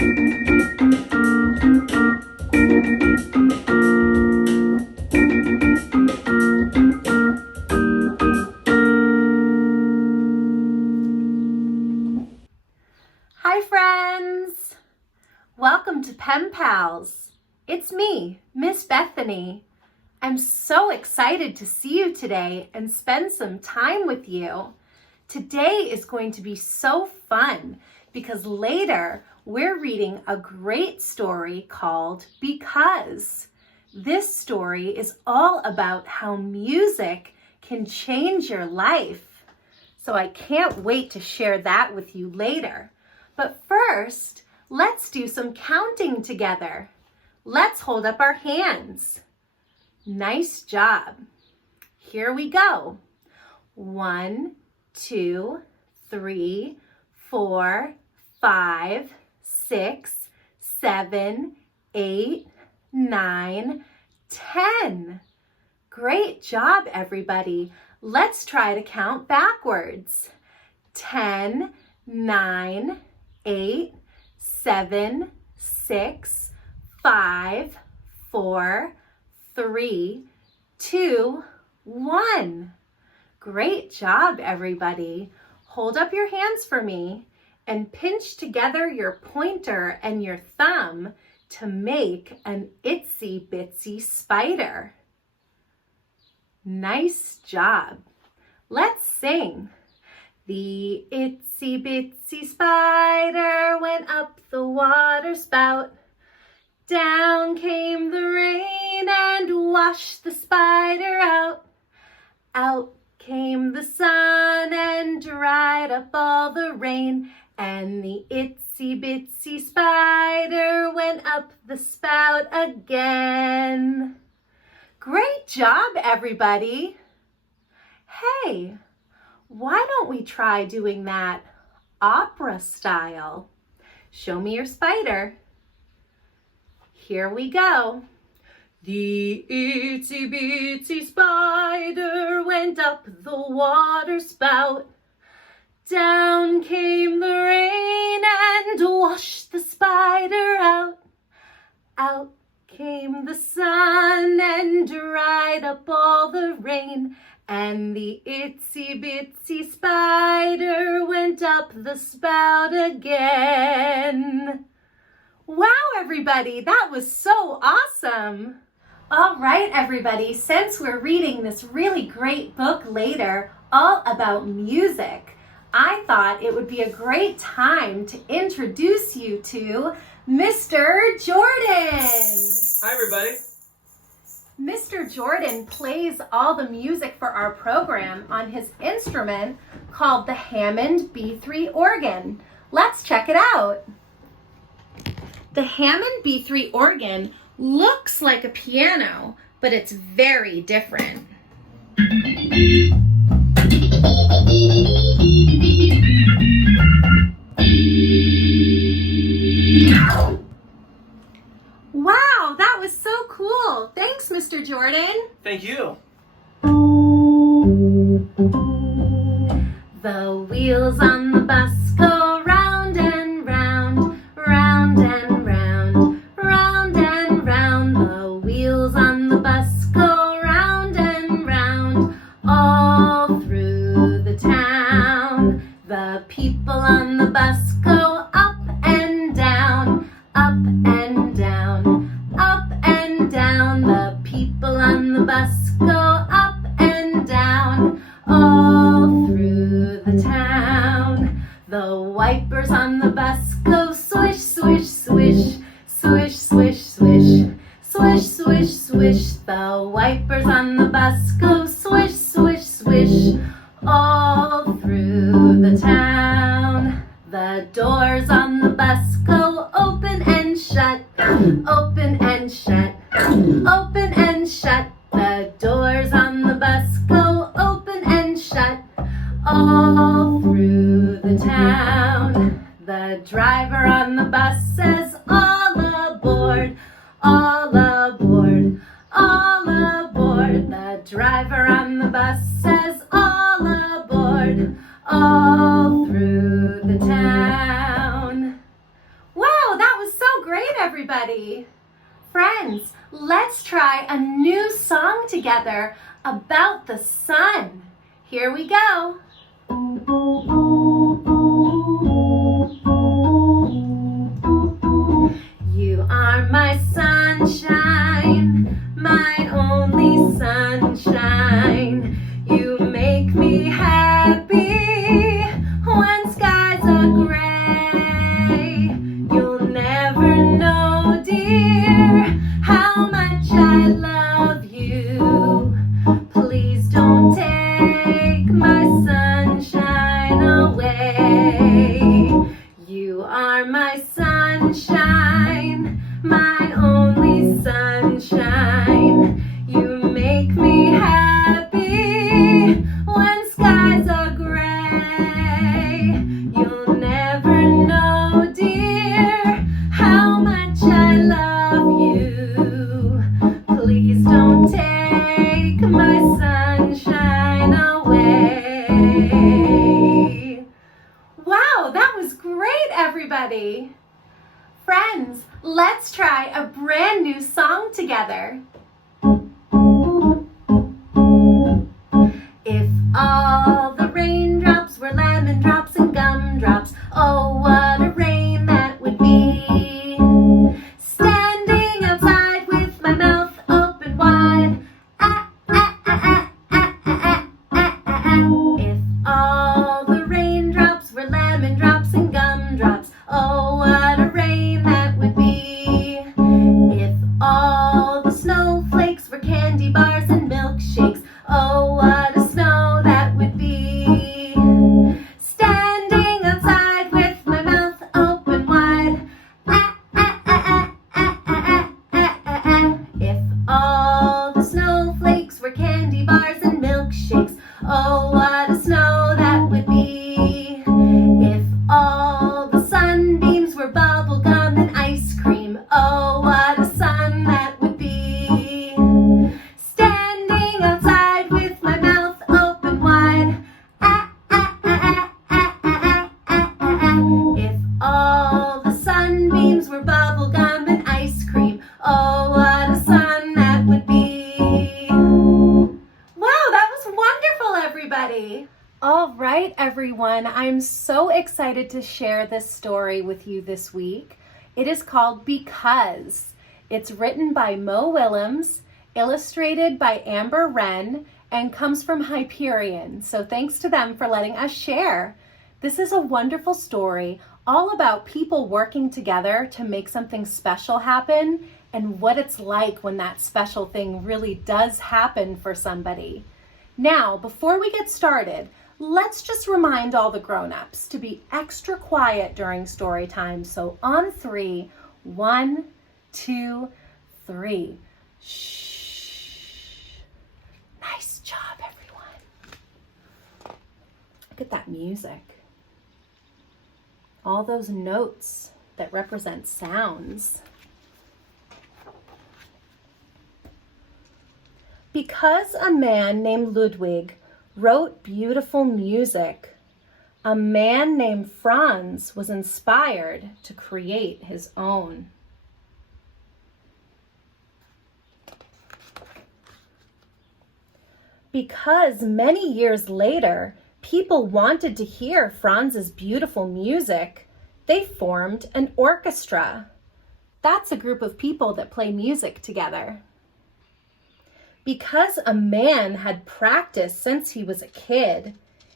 Hi friends! Welcome to PEM Pals. It's me, Miss Bethany. I'm so excited to see you today and spend some time with you. Today is going to be so fun because later we're reading a great story called Because. This story is all about how music can change your life. So I can't wait to share that with you later. But first, let's do some counting together. Let's hold up our hands. Nice job. Here we go. 1, 2, 3, 4, 5, 6, 7, 8, 9, 10. Great job, everybody. Let's try to count backwards. 10, 9, 8, 7, 6, 5, 4, 3, 2, 1. Great job, everybody. Hold up your hands for me and pinch together your pointer and your thumb to make an itsy bitsy spider. Nice job. Let's sing. The itsy bitsy spider went up the water spout. Down came the rain and washed the spider out. Out came the sun and dried up all the rain. And the itsy bitsy spider went up the spout again. Great job, everybody. Hey, why don't we try doing that opera style? Show me your spider. Here we go. The itsy bitsy spider went up the water spout. Down came the rain and washed the spider out. Out came the sun and dried up all the rain. And the itsy bitsy spider went up the spout again. Wow, everybody, that was so awesome. All right, everybody, since we're reading this really great book later, all about music, I thought it would be a great time to introduce you to Mr. Jordan. Hi, everybody. Mr. Jordan plays all the music for our program on his instrument called the Hammond B3 organ. Let's check it out. The Hammond B3 organ looks like a piano, but it's very different. Wow, that was so cool. Thanks, Mr. Jordan. Thank you. The wheels on the bus go round and round, round and round, round and round. The wheels on the bus go round and round, all through the town. The people on the bus go up and down, up and down, up and down. The people on the bus go up and down, all through the town. The wipers on the bus go swish, swish, swish, swish, swish, swish, swish, swish, swish. The wipers on the bus go swish, swish, swish, all through the town. The doors on the bus go open and shut, great, everybody. Friends, let's try a new song together about the sun. Here we go. You are my sunshine, my only sunshine. You make me happy when skies are gray. You'll never know, dear, how much I love you. Please don't take my sunshine away. You are my sunshine, my only sunshine. You make me happy when skies are gray. You'll never know, dear, how much I love you. Please don't take my sunshine away. Wow, that was great, everybody. Friends, let's try a brand new song together. If all the raindrops were lemon drops and gumdrops, oh, what a rain that would be. Standing outside with my mouth open wide. Ah, ah, ah, ah, ah, ah, ah, ah, ah. If all the raindrops were lemon drops and gumdrops, oh, what a rain that would be. If all the snowflakes were candy bars and milkshakes, oh, what a snow that would be. Standing outside with my mouth open wide. Ah, ah, ah, ah, ah, ah, ah, ah, ah. If all the snowflakes were candy bars and milkshakes, oh, what a snow that would be. If all the sunbeams were bubble gum and ice cream, oh, what a sun that would be. Standing outside with my mouth open wide. Ah, ah, ah, ah, ah, ah, ah, ah, ah. If all the sunbeams were bubble gum and ice cream, oh, what a sun that would be. Wow, that was wonderful, everybody. All right, everyone. I'm so excited to share this story with you this week. It is called Because. It's written by Mo Willems, illustrated by Amber Wren, and comes from Hyperion. So thanks to them for letting us share. This is a wonderful story all about people working together to make something special happen and what it's like when that special thing really does happen for somebody. Now, before we get started, let's just remind all the grown-ups to be extra quiet during story time. So on 3, 1, 2, 3. Shh. Nice job, everyone. Look at that music. All those notes that represent sounds. Because a man named Ludwig wrote beautiful music, a man named Franz was inspired to create his own. Because many years later, people wanted to hear Franz's beautiful music, they formed an orchestra. That's a group of people that play music together. Because a man had practiced since he was a kid,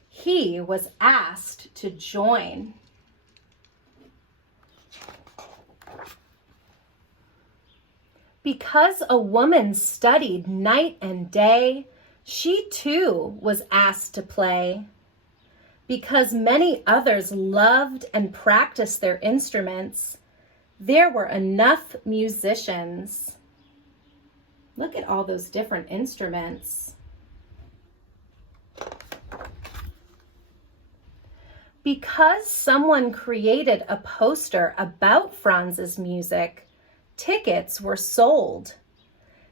he was asked to join. Because a woman studied night and day, she too was asked to play. Because many others loved and practiced their instruments, there were enough musicians. Look at all those different instruments. Because someone created a poster about Franz's music, tickets were sold.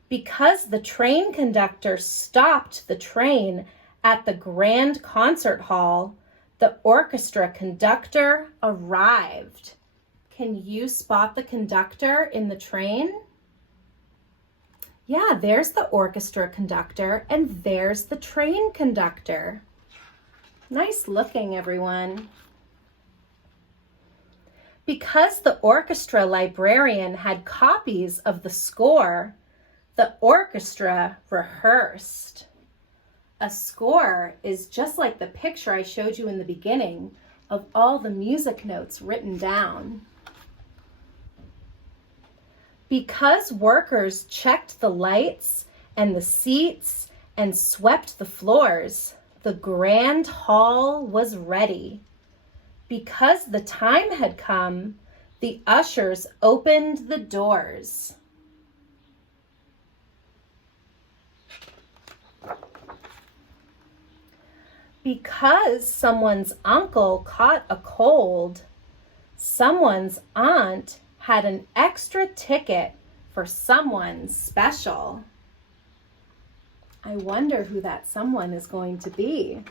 Because the train conductor stopped the train at the Grand Concert Hall, the orchestra conductor arrived. Can you spot the conductor in the train? Yeah, there's the orchestra conductor and there's the train conductor. Nice looking, everyone. Because the orchestra librarian had copies of the score, the orchestra rehearsed. A score is just like the picture I showed you in the beginning of all the music notes written down. Because workers checked the lights and the seats and swept the floors, the grand hall was ready. Because the time had come, the ushers opened the doors. Because someone's uncle caught a cold, someone's aunt had an extra ticket for someone special. I wonder who that someone is going to be.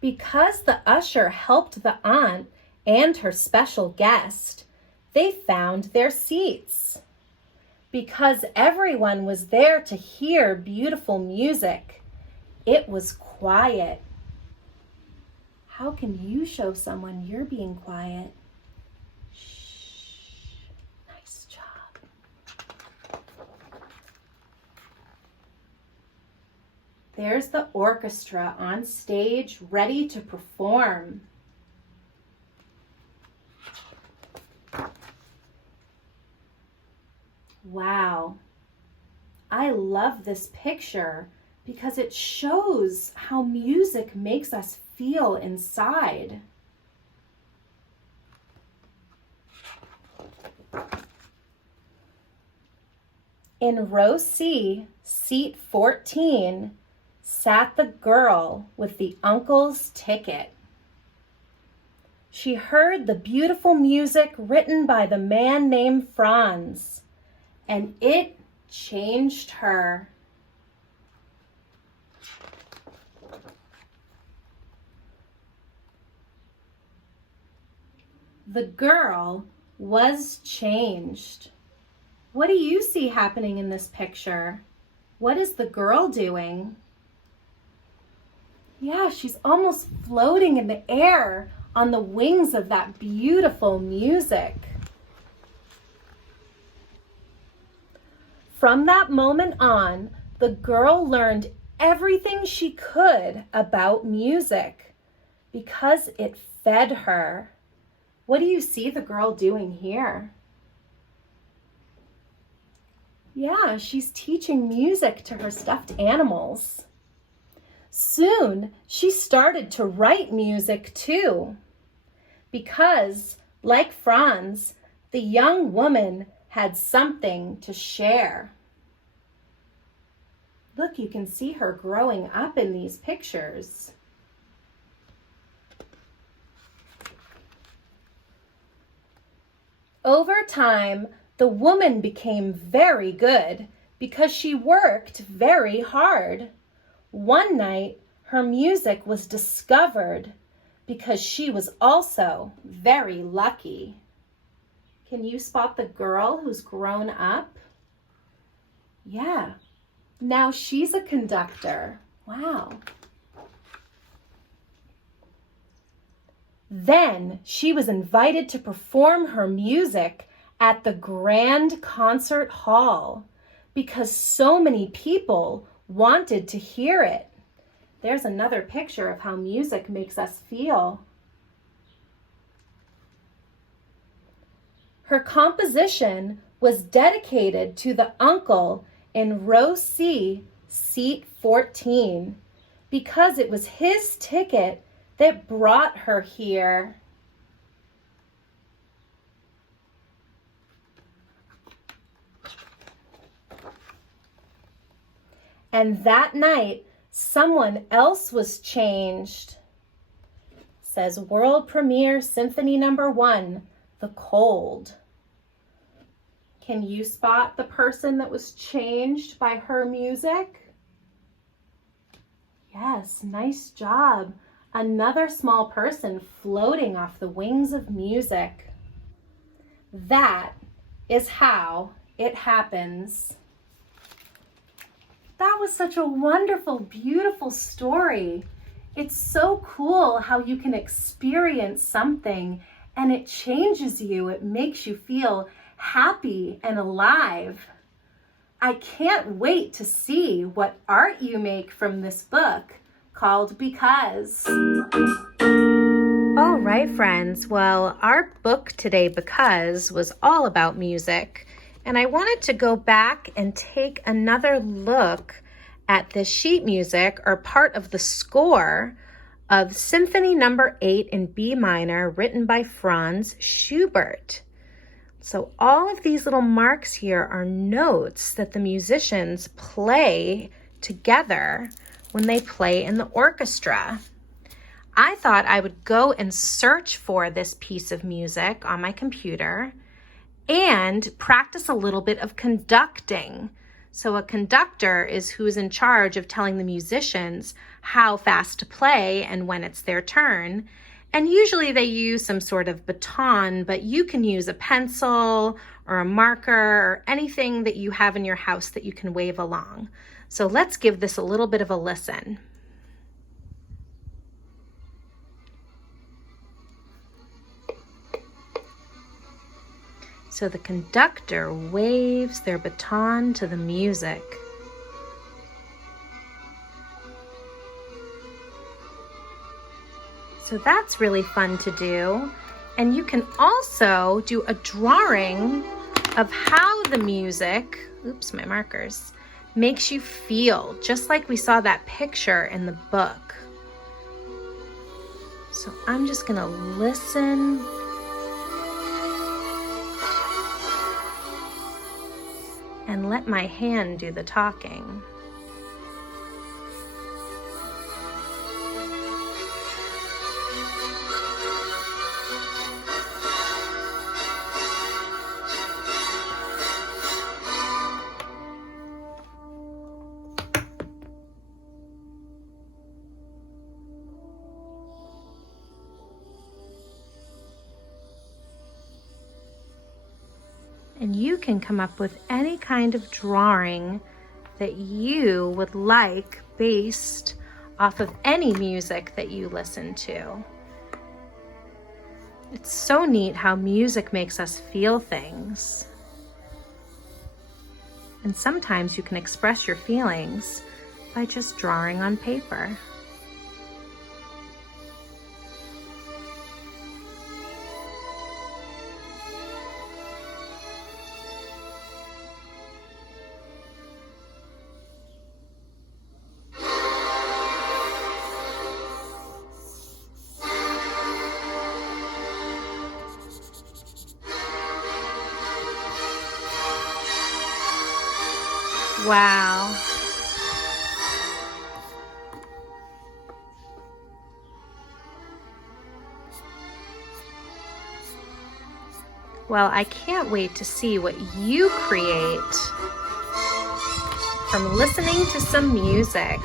Because the usher helped the aunt and her special guest, they found their seats. Because everyone was there to hear beautiful music, it was quiet. How can you show someone you're being quiet? Shh. Nice job. There's the orchestra on stage ready to perform. Wow. I love this picture because it shows how music makes us feel inside. In row C, seat 14, sat the girl with the uncle's ticket. She heard the beautiful music written by the man named Franz, and it changed her. The girl was changed. What do you see happening in this picture? What is the girl doing? Yeah, she's almost floating in the air on the wings of that beautiful music. From that moment on, the girl learned everything she could about music because it fed her. What do you see the girl doing here? Yeah, she's teaching music to her stuffed animals. Soon, she started to write music too, because, like Franz, the young woman had something to share. Look, you can see her growing up in these pictures. Over time, the woman became very good because she worked very hard. One night, her music was discovered because she was also very lucky. Can you spot the girl who's grown up? Yeah, now she's a conductor. Wow. Then she was invited to perform her music at the Grand Concert Hall because so many people wanted to hear it. There's another picture of how music makes us feel. Her composition was dedicated to the uncle in row C, seat 14, because it was his ticket that brought her here. And that night, someone else was changed. Says World Premiere Symphony No. 1, The Cold. Can you spot the person that was changed by her music? Yes, nice job. another small person floating off the wings of music. That is how it happens. That was such a wonderful, beautiful story. It's so cool how you can experience something and it changes you. It makes you feel happy and alive. I can't wait to see what art you make from this book called Because. All right, friends. Well, our book today, Because, was all about music. And I wanted to go back and take another look at the sheet music, or part of the score of Symphony No. 8 in B minor, written by Franz Schubert. So all of these little marks here are notes that the musicians play together when they play in the orchestra. I thought I would go and search for this piece of music on my computer and practice a little bit of conducting. So a conductor is who's in charge of telling the musicians how fast to play and when it's their turn. And usually they use some sort of baton, but you can use a pencil or a marker or anything that you have in your house that you can wave along. So let's give this a little bit of a listen. So the conductor waves their baton to the music. So that's really fun to do. And you can also do a drawing of how the music, oops, my markers, makes you feel, just like we saw that picture in the book. So I'm just gonna listen. And let my hand do the talking. And you can come up with any kind of drawing that you would like based off of any music that you listen to. It's so neat how music makes us feel things. And sometimes you can express your feelings by just drawing on paper. Wow. Well, I can't wait to see what you create from listening to some music.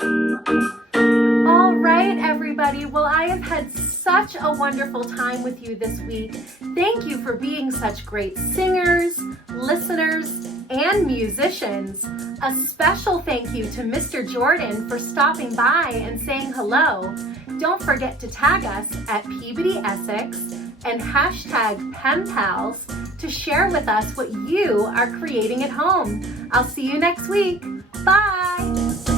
All right, everybody. Well, I have had such a wonderful time with you this week. Thank you for being such great singers, listeners, and musicians. A special thank you to Mr. Jordan for stopping by and saying hello. Don't forget to tag us at Peabody Essex and hashtag PEM Pals to share with us what you are creating at home. I'll see you next week. Bye.